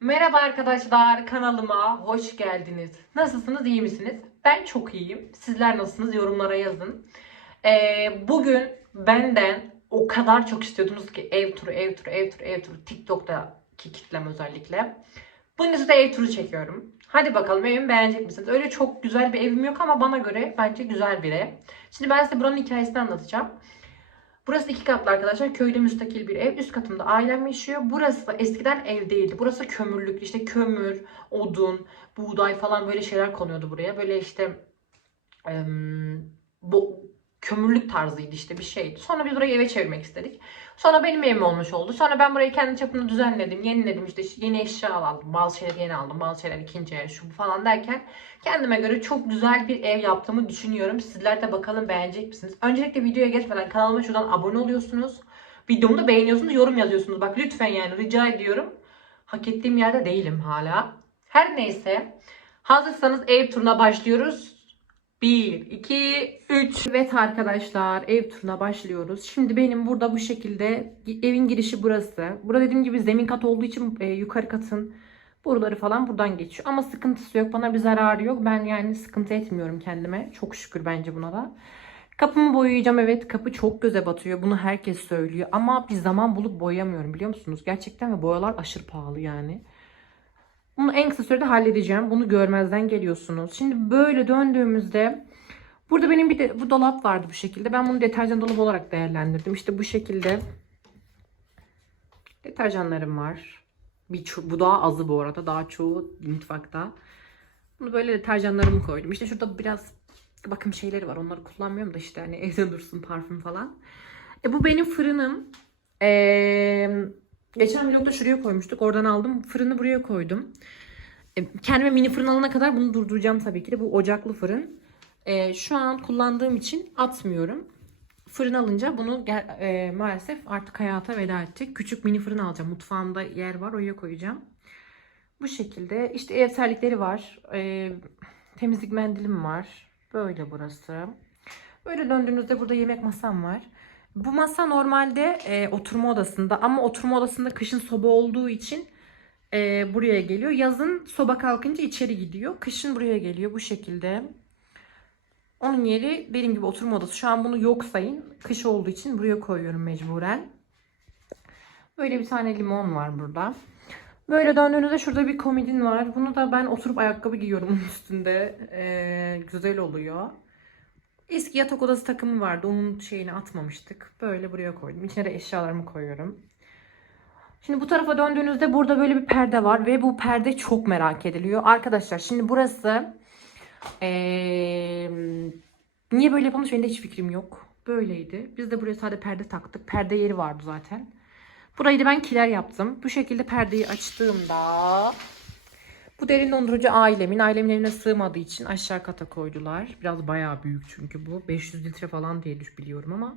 Merhaba arkadaşlar kanalıma hoş geldiniz. Nasılsınız iyi misiniz? Ben çok iyiyim. Sizler nasılsınız yorumlara yazın. Ee, bugün benden o kadar çok istiyordunuz ki ev turu ev turu ev turu ev turu TikTok'taki kitlem özellikle. Bugün size ev turu çekiyorum. Hadi bakalım evimi beğenecek misiniz? Öyle çok güzel bir evim yok ama bana göre bence güzel bir ev. Şimdi ben size buranın hikayesini anlatacağım. Burası iki katlı arkadaşlar. Köyde müstakil bir ev. Üst katımda ailem yaşıyor. Burası eskiden ev değildi. Burası kömürlük. İşte kömür, odun, buğday falan böyle şeyler konuyordu buraya. Böyle işte em, bu kömürlük tarzıydı işte bir şeydi. Sonra biz burayı eve çevirmek istedik. Sonra benim evim olmuş oldu. Sonra ben burayı kendi çapımda düzenledim, yeniledim. İşte yeni eşya aldım. Bazı şeyleri yeni aldım. Bazı şeyler ikinci el, şu falan derken kendime göre çok güzel bir ev yaptığımı düşünüyorum. Sizler de bakalım beğenecek misiniz? Öncelikle videoya geçmeden kanalıma şuradan abone oluyorsunuz. Videomu da beğeniyorsunuz, yorum yazıyorsunuz. Bak lütfen yani rica ediyorum. Hak ettiğim yerde değilim hala. Her neyse. Hazırsanız ev turuna başlıyoruz. 1, 2, 3. Evet arkadaşlar ev turuna başlıyoruz. Şimdi benim burada bu şekilde evin girişi burası. Burada dediğim gibi zemin kat olduğu için e, yukarı katın boruları falan buradan geçiyor. Ama sıkıntısı yok. Bana bir zararı yok. Ben yani sıkıntı etmiyorum kendime. Çok şükür bence buna da. Kapımı boyayacağım. Evet kapı çok göze batıyor. Bunu herkes söylüyor. Ama bir zaman bulup boyayamıyorum biliyor musunuz? Gerçekten ve boyalar aşırı pahalı yani. Bunu en kısa sürede halledeceğim. Bunu görmezden geliyorsunuz. Şimdi böyle döndüğümüzde burada benim bir de bu dolap vardı bu şekilde. Ben bunu deterjan dolabı olarak değerlendirdim. İşte bu şekilde deterjanlarım var. Bir bu daha azı bu arada. Daha çoğu mutfakta. Bunu böyle deterjanlarımı koydum. İşte şurada biraz bakım şeyleri var. Onları kullanmıyorum da işte hani evde dursun parfüm falan. E bu benim fırınım. Eee Geçen vlogda şuraya koymuştuk. Oradan aldım. Fırını buraya koydum. E, kendime mini fırın alana kadar bunu durduracağım tabii ki de. Bu ocaklı fırın. E, şu an kullandığım için atmıyorum. Fırın alınca bunu e, maalesef artık hayata veda edecek. Küçük mini fırın alacağım. Mutfağımda yer var. Oraya koyacağım. Bu şekilde. işte ev terlikleri var. Temizlik mendilim var. Böyle burası. Böyle döndüğünüzde burada yemek masam var. Bu masa normalde e, oturma odasında ama oturma odasında kışın soba olduğu için e, buraya geliyor. Yazın soba kalkınca içeri gidiyor. Kışın buraya geliyor bu şekilde. Onun yeri benim gibi oturma odası. Şu an bunu yok sayın. Kış olduğu için buraya koyuyorum mecburen. Böyle bir tane limon var burada. Böyle döndüğünüzde şurada bir komodin var. Bunu da ben oturup ayakkabı giyiyorum üstünde. E, güzel oluyor. Eski yatak odası takımı vardı. Onun şeyini atmamıştık. Böyle buraya koydum. İçine de eşyalarımı koyuyorum. Şimdi bu tarafa döndüğünüzde burada böyle bir perde var ve bu perde çok merak ediliyor. Arkadaşlar şimdi burası eee, niye böyle yapılmış benim hiç fikrim yok. Böyleydi. Biz de buraya sadece perde taktık. Perde yeri vardı zaten. Burayı da ben kiler yaptım. Bu şekilde perdeyi açtığımda bu derin dondurucu ailemin. Ailemin evine sığmadığı için aşağı kata koydular. Biraz bayağı büyük çünkü bu. 500 litre falan diye düş biliyorum ama.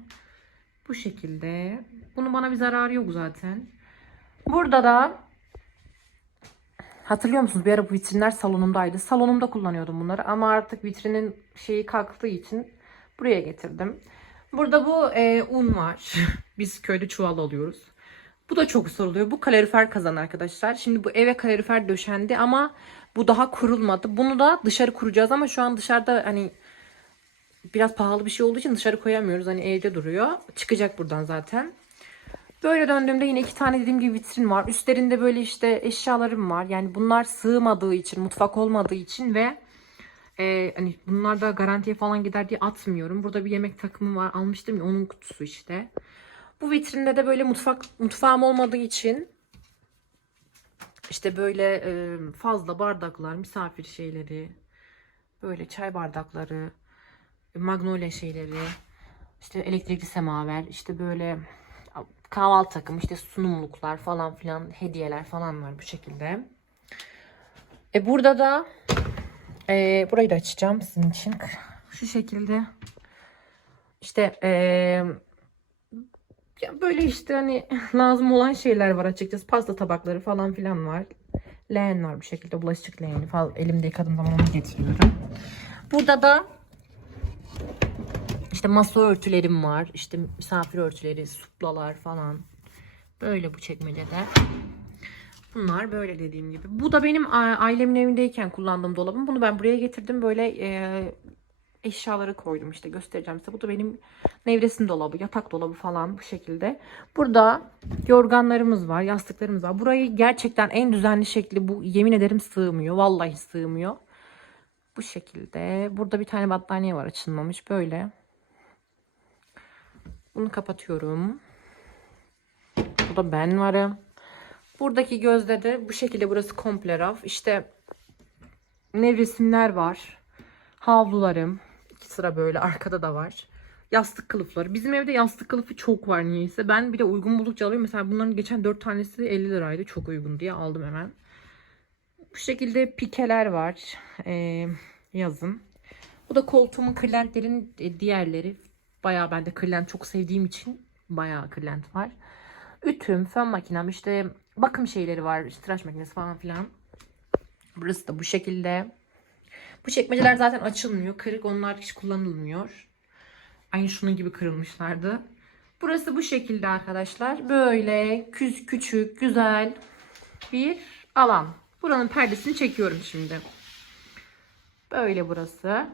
Bu şekilde. Bunun bana bir zararı yok zaten. Burada da hatırlıyor musunuz? Bir ara bu vitrinler salonumdaydı. Salonumda kullanıyordum bunları ama artık vitrinin şeyi kalktığı için buraya getirdim. Burada bu e, un var. Biz köyde çuval alıyoruz. Bu da çok soruluyor. Bu kalorifer kazan arkadaşlar. Şimdi bu eve kalorifer döşendi ama bu daha kurulmadı. Bunu da dışarı kuracağız ama şu an dışarıda hani biraz pahalı bir şey olduğu için dışarı koyamıyoruz. Hani evde duruyor. Çıkacak buradan zaten. Böyle döndüğümde yine iki tane dediğim gibi vitrin var. Üstlerinde böyle işte eşyalarım var. Yani bunlar sığmadığı için, mutfak olmadığı için ve e, hani bunlar da garantiye falan gider diye atmıyorum. Burada bir yemek takımı var. Almıştım ya onun kutusu işte. Bu vitrinde de böyle mutfak mutfağım olmadığı için işte böyle e, fazla bardaklar, misafir şeyleri, böyle çay bardakları, magnolia şeyleri, işte elektrikli semaver, işte böyle kahvaltı takımı, işte sunumluklar falan filan, hediyeler falan var bu şekilde. E burada da e, burayı da açacağım sizin için. Şu şekilde. İşte e, ya böyle işte hani lazım olan şeyler var açıkçası. Pasta tabakları falan filan var. Leğen var bu şekilde. Bulaşık leğeni falan. Elimde yıkadığım zaman onu getiriyorum. Burada da işte masa örtülerim var. İşte misafir örtüleri, suplalar falan. Böyle bu çekmecede. Bunlar böyle dediğim gibi. Bu da benim ailemin evindeyken kullandığım dolabım. Bunu ben buraya getirdim. Böyle e, eşyaları koydum işte göstereceğim size. Bu da benim nevresim dolabı, yatak dolabı falan bu şekilde. Burada yorganlarımız var, yastıklarımız var. Burayı gerçekten en düzenli şekli bu yemin ederim sığmıyor. Vallahi sığmıyor. Bu şekilde. Burada bir tane battaniye var açılmamış böyle. Bunu kapatıyorum. Bu da ben varım. Buradaki gözde de bu şekilde burası komple raf. İşte nevresimler var. Havlularım. İki sıra böyle arkada da var. Yastık kılıfları. Bizim evde yastık kılıfı çok var niyeyse. Ben bir de uygun buldukça alıyorum. Mesela bunların geçen 4 tanesi 50 liraydı. Çok uygun diye aldım hemen. Bu şekilde pikeler var. Ee, yazın. Bu da koltuğumun kırlentlerin e, diğerleri. Bayağı ben de kırlent çok sevdiğim için bayağı kırlent var. Ütüm, fön makinem, işte bakım şeyleri var. işte tıraş makinesi falan filan. Burası da bu şekilde. Bu çekmeceler zaten açılmıyor. Kırık onlar hiç kullanılmıyor. Aynı şunun gibi kırılmışlardı. Burası bu şekilde arkadaşlar. Böyle küz küçük, güzel bir alan. Buranın perdesini çekiyorum şimdi. Böyle burası.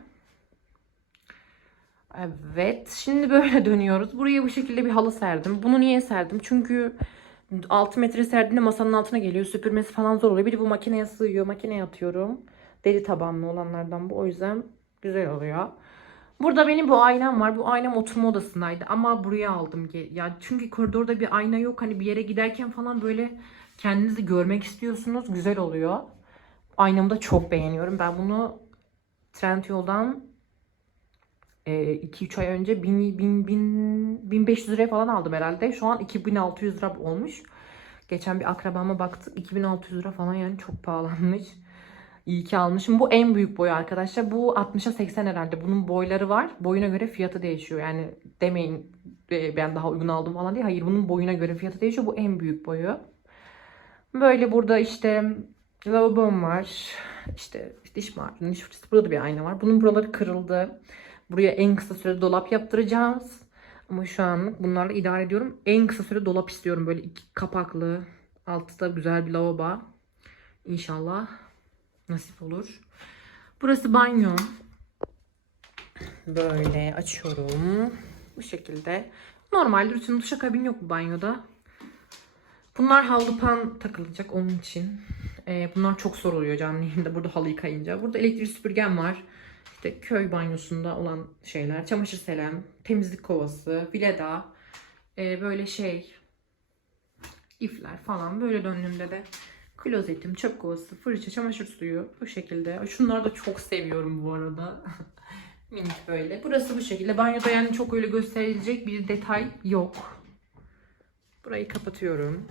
Evet. Şimdi böyle dönüyoruz. Buraya bu şekilde bir halı serdim. Bunu niye serdim? Çünkü 6 metre serdiğinde masanın altına geliyor. Süpürmesi falan zor oluyor. Bir de bu makineye sığıyor. Makineye atıyorum. Deri tabanlı olanlardan bu. O yüzden güzel oluyor. Burada benim bu aynam var. Bu aynam oturma odasındaydı. Ama buraya aldım. ge- Ya çünkü koridorda bir ayna yok. Hani bir yere giderken falan böyle kendinizi görmek istiyorsunuz. Güzel oluyor. Aynamı da çok beğeniyorum. Ben bunu Trendyol'dan 2-3 ay önce 1000, 1000, 1000, 1500 liraya falan aldım herhalde. Şu an 2600 lira olmuş. Geçen bir akrabama baktık. 2600 lira falan yani çok pahalanmış. İyi ki almışım. Bu en büyük boyu arkadaşlar. Bu 60'a 80 herhalde. Bunun boyları var. Boyuna göre fiyatı değişiyor. Yani demeyin e, ben daha uygun aldım falan diye. Hayır bunun boyuna göre fiyatı değişiyor. Bu en büyük boyu. Böyle burada işte lavabom var. İşte diş macunu, diş fırçası. Burada da bir ayna var. Bunun buraları kırıldı. Buraya en kısa sürede dolap yaptıracağız. Ama şu anlık bunlarla idare ediyorum. En kısa sürede dolap istiyorum. Böyle iki kapaklı. Altı da güzel bir lavabo. İnşallah nasip olur. Burası banyo. Böyle açıyorum. Bu şekilde. Normalde rutin duşakabin yok bu banyoda. Bunlar havlu pan takılacak onun için. Ee, bunlar çok zor oluyor canlı yayında burada halı yıkayınca. Burada elektrik süpürgem var. İşte köy banyosunda olan şeyler. Çamaşır selem, temizlik kovası, vileda, ee, böyle şey ifler falan. Böyle döndüğümde de klozetim, çöp kovası, fırça, çamaşır suyu bu şekilde. Şunları da çok seviyorum bu arada. Minik böyle. Burası bu şekilde. Banyoda yani çok öyle gösterilecek bir detay yok. Burayı kapatıyorum.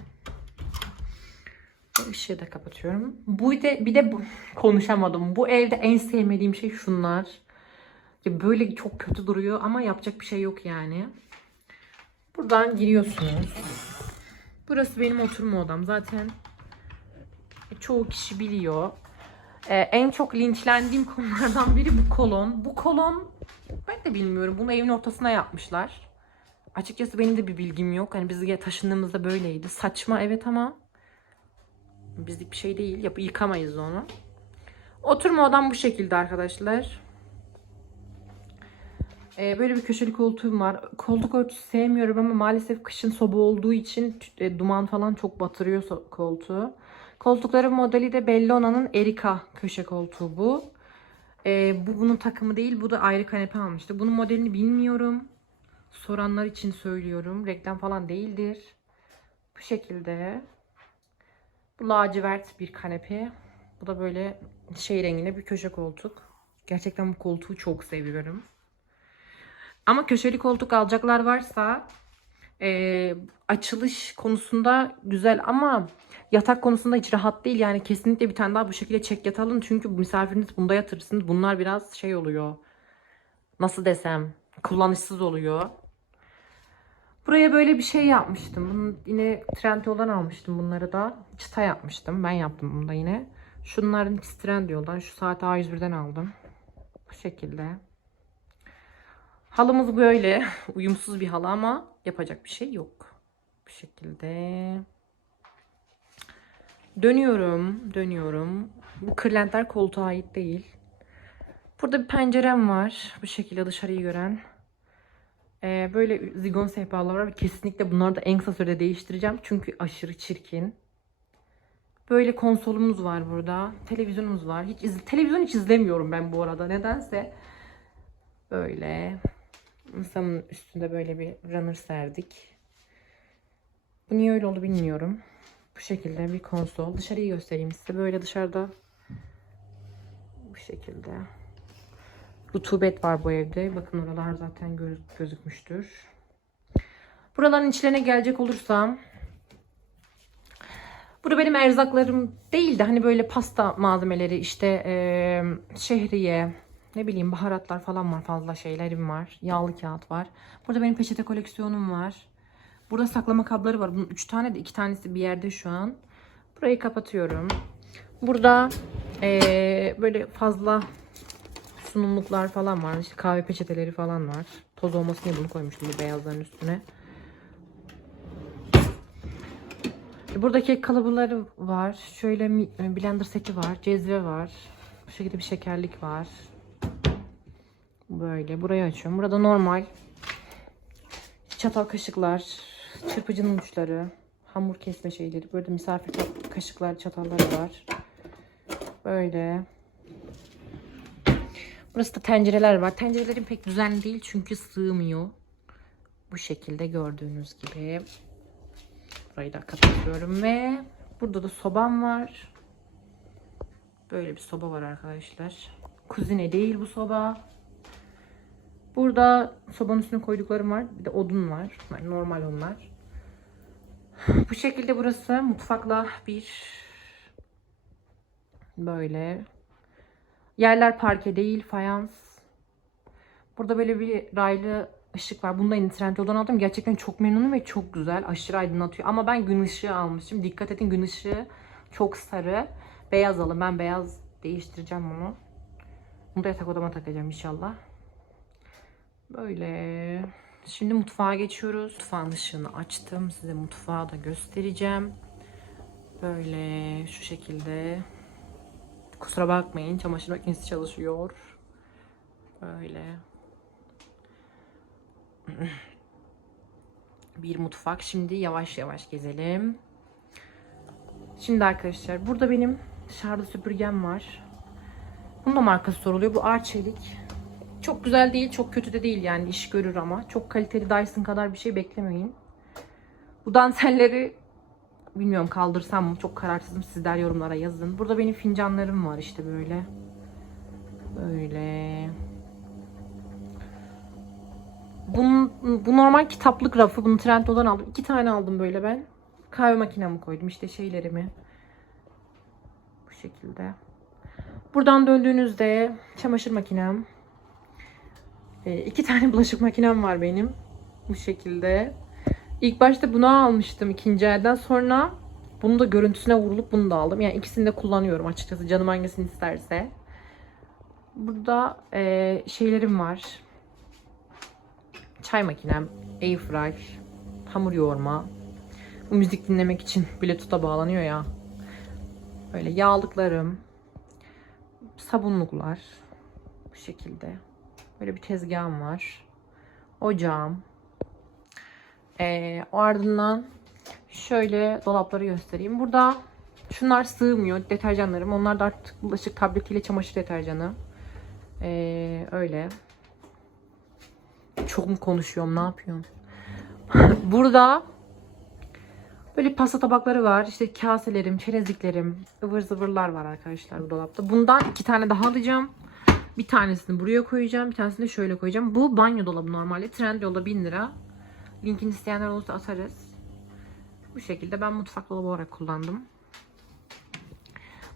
Bu ışığı da kapatıyorum. Bu de bir de bu, konuşamadım. Bu evde en sevmediğim şey şunlar. Ya böyle çok kötü duruyor ama yapacak bir şey yok yani. Buradan giriyorsunuz. Burası benim oturma odam. Zaten çoğu kişi biliyor. Ee, en çok linçlendiğim konulardan biri bu kolon. Bu kolon ben de bilmiyorum. Bunu evin ortasına yapmışlar. Açıkçası benim de bir bilgim yok. Hani biz taşındığımızda böyleydi. Saçma evet ama bizlik bir şey değil. Yapı yıkamayız onu. Oturma odam bu şekilde arkadaşlar. Ee, böyle bir köşeli koltuğum var. Koltuk örtüsü sevmiyorum ama maalesef kışın soba olduğu için e, duman falan çok batırıyor koltuğu. Koltukların modeli de Bellona'nın Erika köşe koltuğu bu. Ee, bu bunun takımı değil. Bu da ayrı kanepe almıştı. Bunun modelini bilmiyorum. Soranlar için söylüyorum. Reklam falan değildir. Bu şekilde. Bu lacivert bir kanepe. Bu da böyle şey renginde bir köşe koltuk. Gerçekten bu koltuğu çok seviyorum. Ama köşeli koltuk alacaklar varsa e, açılış konusunda güzel ama yatak konusunda hiç rahat değil. Yani kesinlikle bir tane daha bu şekilde çek yat alın. Çünkü misafiriniz bunda yatırırsınız. Bunlar biraz şey oluyor. Nasıl desem kullanışsız oluyor. Buraya böyle bir şey yapmıştım. Bunu yine Trendyol'dan almıştım bunları da. Çıta yapmıştım. Ben yaptım bunu da yine. Şunların ikisi Trendyol'dan. Şu saat A101'den aldım. Bu şekilde. Halımız böyle. Uyumsuz bir halı ama yapacak bir şey yok. Bu şekilde. Dönüyorum, dönüyorum. Bu kırlentler koltuğa ait değil. Burada bir pencerem var. Bu şekilde dışarıyı gören. Ee, böyle zigon sehpalar var. Kesinlikle bunları da en kısa sürede değiştireceğim. Çünkü aşırı çirkin. Böyle konsolumuz var burada. Televizyonumuz var. Hiç iz- televizyon hiç izlemiyorum ben bu arada. Nedense. Böyle. Masamın üstünde böyle bir runner serdik. Bu niye öyle oldu bilmiyorum. Bu şekilde bir konsol. Dışarıyı göstereyim size. Böyle dışarıda bu şekilde. Rutubet var bu evde. Bakın oralar zaten göz, gözükmüştür. Buraların içlerine gelecek olursam Burada benim erzaklarım değil de hani böyle pasta malzemeleri işte eee, şehriye ne bileyim baharatlar falan var fazla şeylerim var. Yağlı kağıt var. Burada benim peçete koleksiyonum var. Burada saklama kabları var. Bunun 3 tane de 2 tanesi bir yerde şu an. Burayı kapatıyorum. Burada eee, böyle fazla sunumluklar falan var. İşte kahve peçeteleri falan var. Toz olmasın diye bunu koymuştum bu beyazların üstüne. Burada kek kalıbıları var. Şöyle e, blender seti var. Cezve var. Bu şekilde bir şekerlik var. Böyle. Burayı açıyorum. Burada normal çatal kaşıklar, çırpıcının uçları, hamur kesme şeyleri. Burada misafir kaşıklar, çatalları var. Böyle. Burası da tencereler var. Tencerelerim pek düzenli değil çünkü sığmıyor. Bu şekilde gördüğünüz gibi. Burayı da kapatıyorum ve burada da sobam var. Böyle bir soba var arkadaşlar. Kuzine değil bu soba. Burada sobanın üstüne koyduklarım var. Bir de odun var. Yani normal onlar. Bu şekilde burası mutfakla bir böyle yerler parke değil fayans. Burada böyle bir raylı ışık var. Bunu da Trendyol'dan aldım. Gerçekten çok memnunum ve çok güzel. Aşırı aydınlatıyor. Ama ben gün ışığı almışım. Dikkat edin gün ışığı çok sarı. Beyaz alın. Ben beyaz değiştireceğim bunu. Bunu da yatak odama takacağım inşallah. Böyle. Şimdi mutfağa geçiyoruz. Mutfağın ışığını açtım. Size mutfağı da göstereceğim. Böyle şu şekilde. Kusura bakmayın. Çamaşır makinesi çalışıyor. Böyle. bir mutfak. Şimdi yavaş yavaş gezelim. Şimdi arkadaşlar burada benim dışarıda süpürgem var. Bunun da markası soruluyor. Bu Arçelik. Çok güzel değil, çok kötü de değil yani iş görür ama. Çok kaliteli Dyson kadar bir şey beklemeyin. Bu dantelleri bilmiyorum kaldırsam mı? Çok kararsızım. Sizler yorumlara yazın. Burada benim fincanlarım var işte böyle. Böyle. Bunun, bu normal kitaplık rafı. Bunu Trendyol'dan aldım. İki tane aldım böyle ben. Kahve makinemi koydum. işte şeylerimi. Bu şekilde. Buradan döndüğünüzde çamaşır makinem. Ee, iki tane bulaşık makinem var benim. Bu şekilde. İlk başta bunu almıştım ikinci elden. Sonra bunu da görüntüsüne vurulup bunu da aldım. Yani ikisini de kullanıyorum açıkçası. Canım hangisini isterse. Burada e, şeylerim var çay makinem, airfry, hamur yoğurma. Bu müzik dinlemek için Bluetooth'a bağlanıyor ya. Böyle yağlıklarım, sabunluklar bu şekilde. Böyle bir tezgahım var. Ocağım. Ee, ardından şöyle dolapları göstereyim. Burada şunlar sığmıyor. Deterjanlarım. Onlar da artık bulaşık tabletiyle çamaşır deterjanı. Ee, öyle. Çok mu konuşuyorum? Ne yapıyorum? Burada böyle pasta tabakları var. İşte kaselerim, çerezliklerim, ıvır zıvırlar var arkadaşlar bu dolapta. Bundan iki tane daha alacağım. Bir tanesini buraya koyacağım. Bir tanesini de şöyle koyacağım. Bu banyo dolabı normalde. Trendyol'da 1000 lira. Linkini isteyenler olursa atarız. Bu şekilde ben mutfak dolabı olarak kullandım.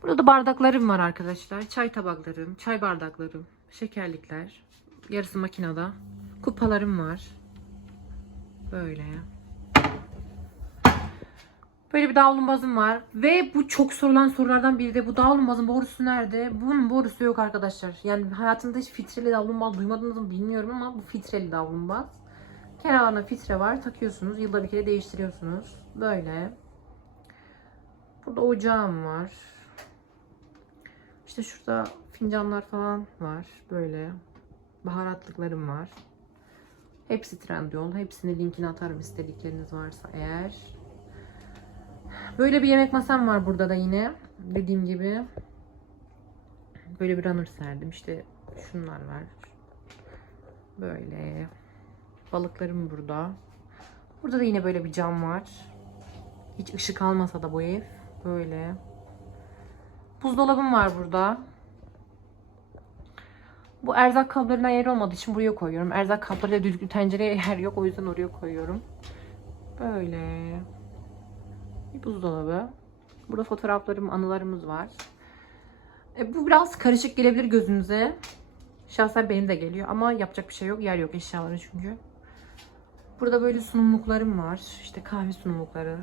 Burada da bardaklarım var arkadaşlar. Çay tabaklarım, çay bardaklarım, şekerlikler. Yarısı makinede. Kupalarım var. Böyle. Böyle bir davlumbazım var. Ve bu çok sorulan sorulardan biri de bu davlumbazın borusu nerede? Bunun borusu yok arkadaşlar. Yani hayatımda hiç filtreli davlumbaz duymadınız mı bilmiyorum ama bu filtreli davlumbaz. Kenarına filtre var. Takıyorsunuz. Yılda bir kere değiştiriyorsunuz. Böyle. Burada ocağım var. İşte şurada fincanlar falan var. Böyle. Baharatlıklarım var. Hepsi Trendyol. Hepsini linkini atarım istedikleriniz varsa eğer. Böyle bir yemek masam var burada da yine. Dediğim gibi. Böyle bir runner serdim. İşte şunlar var. Böyle. Balıklarım burada. Burada da yine böyle bir cam var. Hiç ışık almasa da bu ev. Böyle. Buzdolabım var burada. Bu erzak kaplarına yer olmadığı için buraya koyuyorum. Erzak kaplarıyla düdüklü tencereye yer yok. O yüzden oraya koyuyorum. Böyle. Buzdolabı. Burada fotoğraflarım, anılarımız var. E, bu biraz karışık gelebilir gözünüze. Şahsen benim de geliyor ama yapacak bir şey yok. Yer yok eşyaları çünkü. Burada böyle sunumluklarım var. İşte kahve sunumlukları.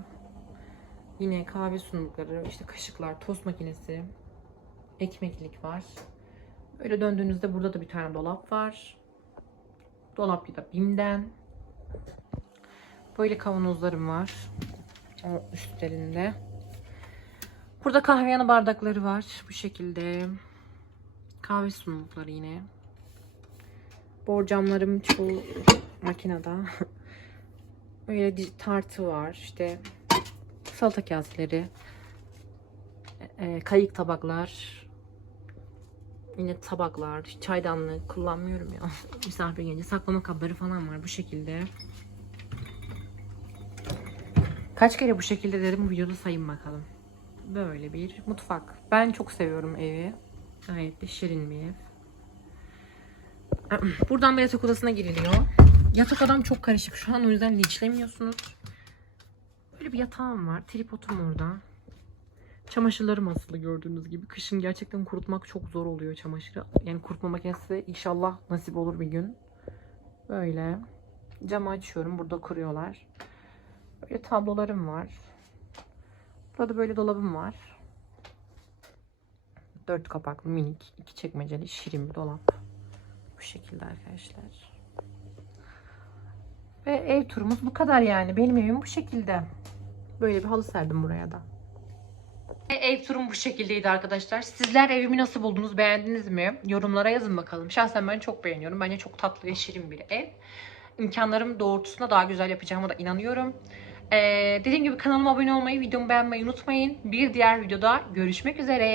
Yine kahve sunumlukları, işte kaşıklar, tost makinesi, ekmeklik var. Böyle döndüğünüzde burada da bir tane dolap var. Dolap da Bim'den. Böyle kavanozlarım var. O üstlerinde. Burada kahve yanı bardakları var. Bu şekilde. Kahve sunumlukları yine. Borcamlarım çoğu makinede. Böyle tartı var. İşte salata kaseleri. e, kayık tabaklar. Yine tabaklar, çaydanlık kullanmıyorum ya. Misafir gelince saklama kabları falan var bu şekilde. Kaç kere bu şekilde dedim bu videoda sayın bakalım. Böyle bir mutfak. Ben çok seviyorum evi. Gayet de şirin bir ev. Buradan bir yatak odasına giriliyor. Yatak odam çok karışık şu an o yüzden linçlemiyorsunuz. Böyle bir yatağım var. Tripodum orada. Çamaşırlarım asılı gördüğünüz gibi. Kışın gerçekten kurutmak çok zor oluyor çamaşırı. Yani kurutma makinesi inşallah nasip olur bir gün. Böyle. Camı açıyorum. Burada kuruyorlar. Böyle tablolarım var. Burada böyle dolabım var. Dört kapaklı minik, iki çekmeceli şirin bir dolap. Bu şekilde arkadaşlar. Ve ev turumuz bu kadar yani. Benim evim bu şekilde. Böyle bir halı serdim buraya da. Ev turum bu şekildeydi arkadaşlar. Sizler evimi nasıl buldunuz? Beğendiniz mi? Yorumlara yazın bakalım. Şahsen ben çok beğeniyorum. Bence çok tatlı ve şirin bir ev. İmkanlarım doğrultusunda daha güzel yapacağıma da inanıyorum. Ee, dediğim gibi kanalıma abone olmayı, videomu beğenmeyi unutmayın. Bir diğer videoda görüşmek üzere.